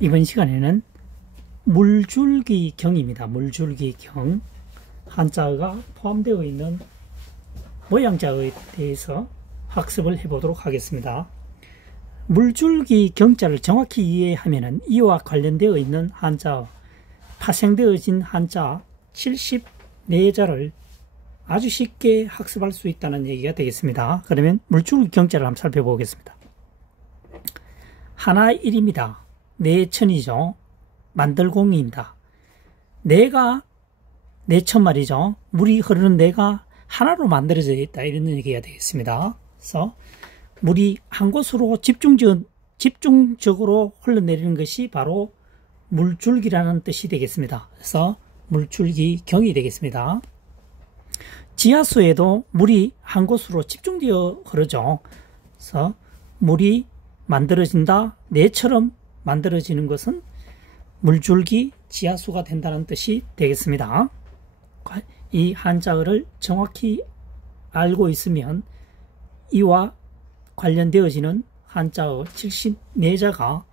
이번 시간에는 물줄기경입니다. 물줄기경. 한자어가 포함되어 있는 모양자에 대해서 학습을 해보도록 하겠습니다. 물줄기경자를 정확히 이해하면 이와 관련되어 있는 한자어, 파생되어진 한자 74자를 아주 쉽게 학습할 수 있다는 얘기가 되겠습니다. 그러면 물줄기경자를 한번 살펴보겠습니다. 하나 일입니다. 내천이죠. 만들공이입니다. 내가 내천 말이죠. 물이 흐르는 내가 하나로 만들어져 있다, 이런 얘기가 되겠습니다. 그래서 물이 한 곳으로 집중적으로 흘러내리는 것이 바로 물줄기라는 뜻이 되겠습니다. 그래서 물줄기경이 되겠습니다. 지하수에도 물이 한 곳으로 집중되어 흐르죠. 그래서 물이 만들어진다, 내처럼 만들어지는 것은 물줄기 지하수가 된다는 뜻이 되겠습니다. 이 한자어를 정확히 알고 있으면 이와 관련되어지는 한자어 74자가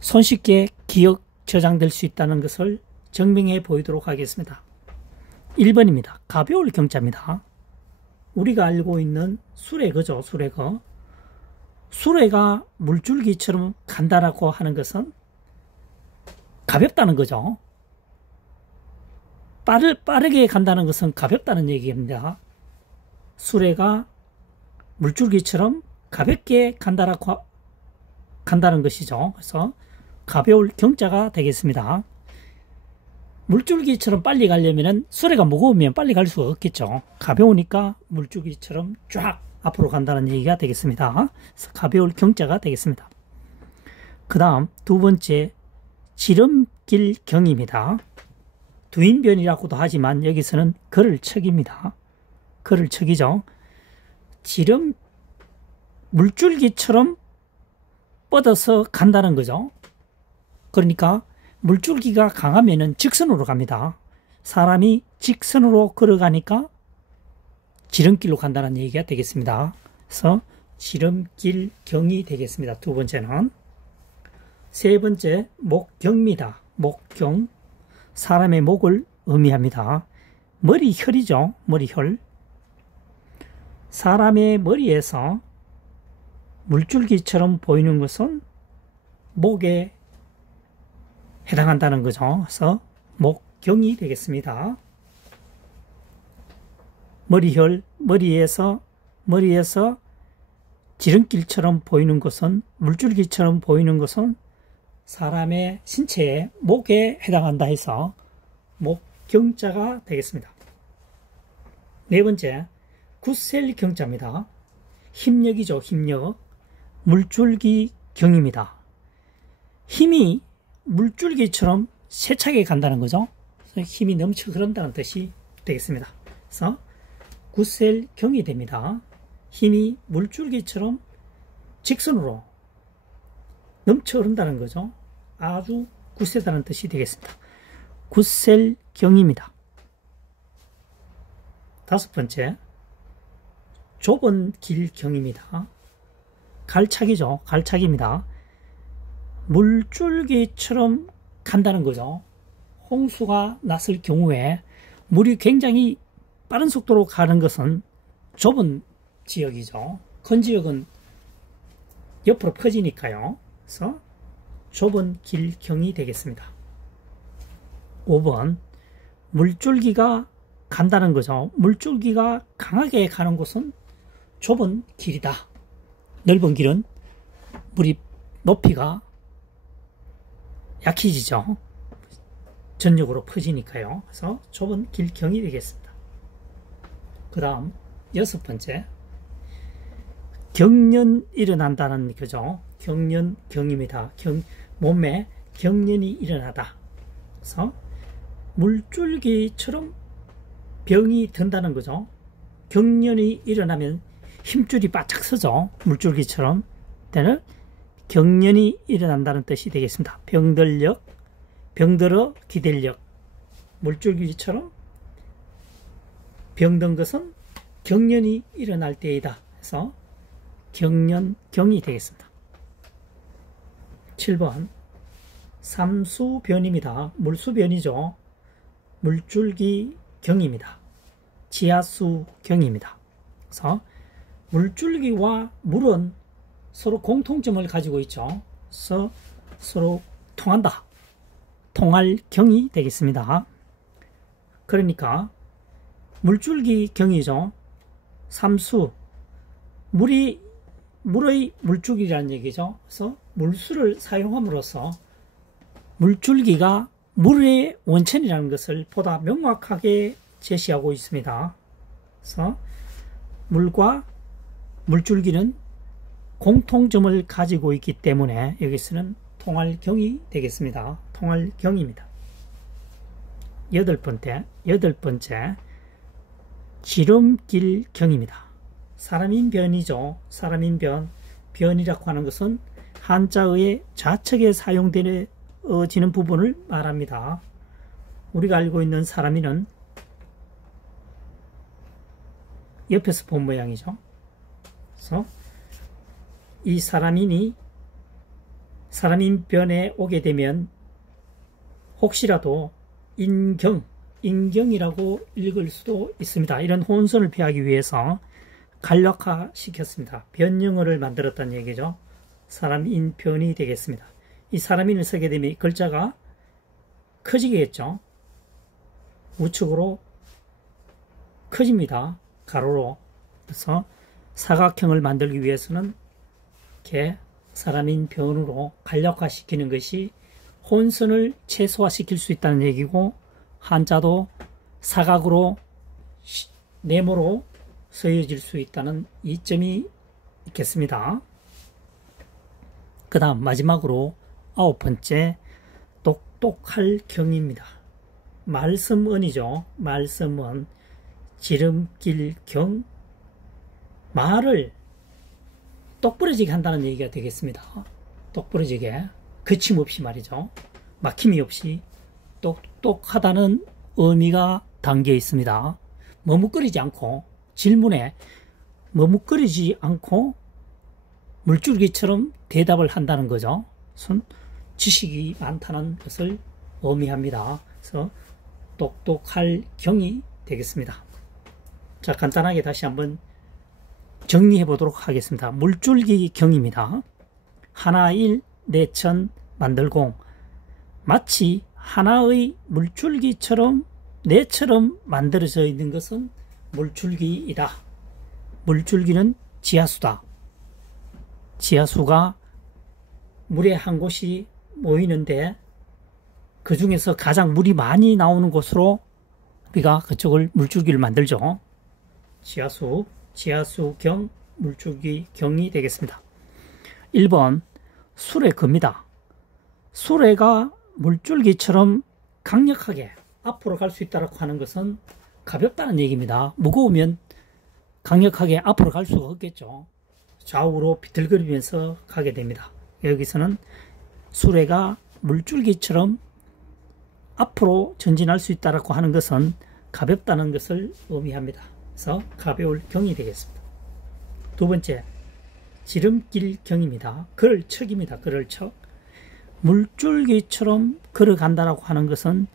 손쉽게 기억 저장될 수 있다는 것을 증명해 보이도록 하겠습니다. 1번입니다. 가벼울 경자입니다. 우리가 알고 있는 수레거죠. 수레거. 수레가 물줄기처럼 간다라고 하는 것은 가볍다는 거죠. 빠르게 간다는 것은 가볍다는 얘기입니다. 수레가 물줄기처럼 가볍게 간다는 것이죠. 그래서 가벼울 경자가 되겠습니다. 물줄기처럼 빨리 가려면 수레가 무거우면 빨리 갈 수가 없겠죠. 가벼우니까 물줄기처럼 쫙 앞으로 간다는 얘기가 되겠습니다. 그래서 가벼울 경자가 되겠습니다. 그 다음 두 번째, 지름길경입니다. 두인변이라고도 하지만 여기서는 걸을척입니다. 걸을척이죠. 물줄기처럼 뻗어서 간다는 거죠. 그러니까 물줄기가 강하면은 직선으로 갑니다. 사람이 직선으로 걸어가니까 지름길로 간다는 얘기가 되겠습니다. 그래서 지름길경이 되겠습니다. 두 번째는. 세 번째, 목경입니다. 목경. 사람의 목을 의미합니다. 머리혈이죠. 머리혈. 사람의 머리에서 물줄기처럼 보이는 것은 목에 해당한다는 거죠. 그래서 목경이 되겠습니다. 머리혈, 머리에서 지름길처럼 보이는 것은, 물줄기처럼 보이는 것은 사람의 신체의 목에 해당한다 해서 목경자가 되겠습니다. 네 번째, 굳셀경자입니다. 힘력이죠. 힘력. 물줄기경입니다. 힘이 물줄기처럼 세차게 간다는 거죠. 그래서 힘이 넘쳐 흐른다는 뜻이 되겠습니다. 그래서 굳셀경이 됩니다. 힘이 물줄기처럼 직선으로 넘쳐 흐른다는 거죠. 아주 굳세다는 뜻이 되겠습니다. 굳셀경입니다. 다섯 번째, 좁은 길경입니다. 갈착이죠. 갈착입니다. 물줄기처럼 간다는 거죠. 홍수가 났을 경우에 물이 굉장히 빠른 속도로 가는 것은 좁은 지역이죠. 큰 지역은 옆으로 퍼지니까요. 그래서 좁은 길경이 되겠습니다. 5번, 물줄기가 간다는 거죠. 물줄기가 강하게 가는 곳은 좁은 길이다. 넓은 길은 물이 높이가 약해지죠. 전력으로 퍼지니까요. 그래서 좁은 길경이 되겠습니다. 그 다음 여섯 번째, 경련 일어난다는 거죠. 경련경입니다. 몸에 경련이 일어나다. 그래서 물줄기처럼 병이 든다는 거죠. 경련이 일어나면 힘줄이 바짝 서죠. 물줄기처럼. 때는 경련이 일어난다는 뜻이 되겠습니다. 병들어 기댈력. 물줄기처럼 병든 것은 경련이 일어날 때이다. 그래서 경련경이 되겠습니다. 7번 삼수변입니다. 물수변이죠. 물줄기 경입니다. 지하수 경입니다. 그래서 물줄기와 물은 서로 공통점을 가지고 있죠. 그래서 서로 통한다. 통할 경이 되겠습니다. 그러니까 물줄기 경이죠. 삼수, 물의 물줄기라는 얘기죠. 그래서 물수를 사용함으로써 물줄기가 물의 원천이라는 것을 보다 명확하게 제시하고 있습니다. 그래서 물과 물줄기는 공통점을 가지고 있기 때문에 여기서는 통할경이 되겠습니다. 통할경입니다. 여덟 번째 지름길경입니다. 사람인변이죠. 사람인변. 변이라고 하는 것은 한자의 좌측에 사용되는 부분을 말합니다. 우리가 알고 있는 사람인은 옆에서 본 모양이죠. 그래서 이 사람인변에 오게 되면 혹시라도 인경이라고 읽을 수도 있습니다. 이런 혼선을 피하기 위해서 간략화시켰습니다. 변형어를 만들었다는 얘기죠. 사람인변이 되겠습니다. 이 사람인을 쓰게 되면 글자가 커지겠죠. 우측으로 커집니다. 가로로. 그래서 사각형을 만들기 위해서는 이렇게 사람인변으로 간략화시키는 것이 혼선을 최소화시킬 수 있다는 얘기고, 한자도 사각으로 네모로 쓰여질 수 있다는 이점이 있겠습니다. 그 다음 마지막으로 9번째 똑똑할 경입니다. 말씀언이죠. 말씀언, 지름길 경, 말을 똑부러지게 한다는 얘기가 되겠습니다. 똑부러지게, 거침없이 말이죠. 막힘이 없이 똑똑하다는 의미가 담겨 있습니다. 머뭇거리지 않고, 질문에 머뭇거리지 않고 물줄기처럼 대답을 한다는 거죠. 지식이 많다는 것을 의미합니다. 그래서 똑똑할 경이 되겠습니다. 자, 간단하게 다시 한번 정리해 보도록 하겠습니다. 물줄기 경입니다. 하나일 내천 만들공, 마치 하나의 물줄기처럼 내처럼 만들어져 있는 것은 물줄기이다. 물줄기는 지하수다. 지하수가 물의 한 곳이 모이는데 그 중에서 가장 물이 많이 나오는 곳으로 우리가 그쪽을 물줄기를 만들죠. 지하수경, 물줄기경이 되겠습니다. 1번 수레급입니다. 수레가 물줄기처럼 강력하게 앞으로 갈 수 있다고 하는 것은 가볍다는 얘기입니다. 무거우면 강력하게 앞으로 갈 수가 없겠죠. 좌우로 비틀거리면서 가게 됩니다. 여기서는 수레가 물줄기처럼 앞으로 전진할 수 있다고 하는 것은 가볍다는 것을 의미합니다. 그래서 가벼울 경이 되겠습니다. 두 번째, 지름길 경입니다. 걸을척입니다. 걸을척. 물줄기처럼 걸어간다고 하는 것은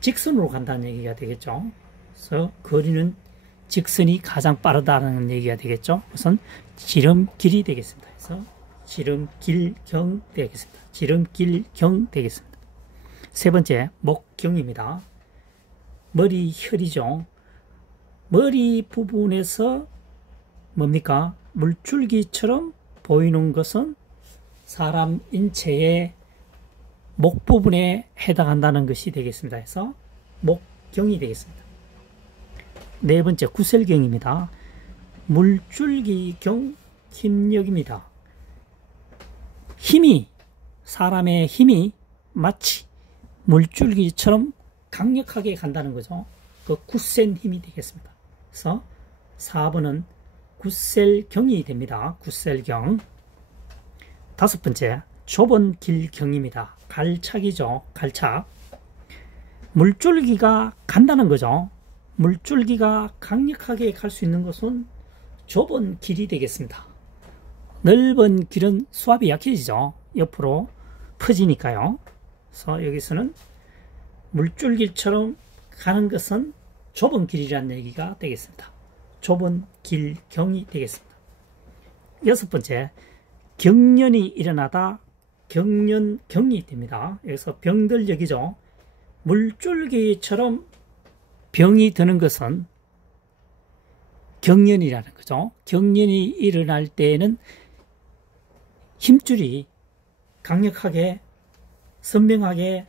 직선으로 간다는 얘기가 되겠죠. 그래서 거리는 직선이 가장 빠르다는 얘기가 되겠죠. 우선 지름길이 되겠습니다. 그래서 지름길경 되겠습니다. 지름길경 되겠습니다. 세 번째, 목경입니다. 머리 혈이죠. 머리 부분에서 뭡니까? 물줄기처럼 보이는 것은 사람 인체의 목 부분에 해당한다는 것이 되겠습니다. 그래서 목경이 되겠습니다. 네 번째, 구셀경입니다. 물줄기경 힘력입니다. 사람의 힘이 마치 물줄기처럼 강력하게 간다는 거죠. 그 굳센 힘이 되겠습니다. 그래서 4번은 구셀경이 됩니다. 구셀경. 다섯 번째, 좁은 길경입니다. 갈착이죠. 갈착. 물줄기가 간다는 거죠. 물줄기가 강력하게 갈 수 있는 것은 좁은 길이 되겠습니다. 넓은 길은 수압이 약해지죠. 옆으로 퍼지니까요. 그래서 여기서는 물줄기처럼 가는 것은 좁은 길이라는 얘기가 되겠습니다. 좁은 길경이 되겠습니다. 여섯 번째, 경련이 일어나다 경련경이 됩니다. 여기서 병들역이죠. 물줄기처럼 병이 드는 것은 경련이라는 거죠. 경련이 일어날 때에는 힘줄이 강력하게 선명하게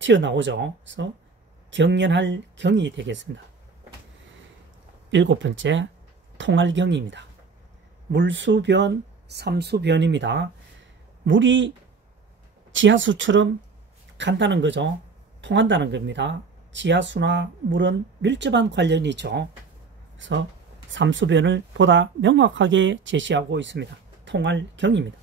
튀어나오죠. 그래서 경련할 경이 되겠습니다. 일곱 번째, 통할 경입니다. 물수변, 삼수변입니다. 물이 지하수처럼 간다는 거죠. 통한다는 겁니다. 지하수나 물은 밀접한 관련이 있죠. 그래서 삼수변을 보다 명확하게 제시하고 있습니다. 통할 경입니다.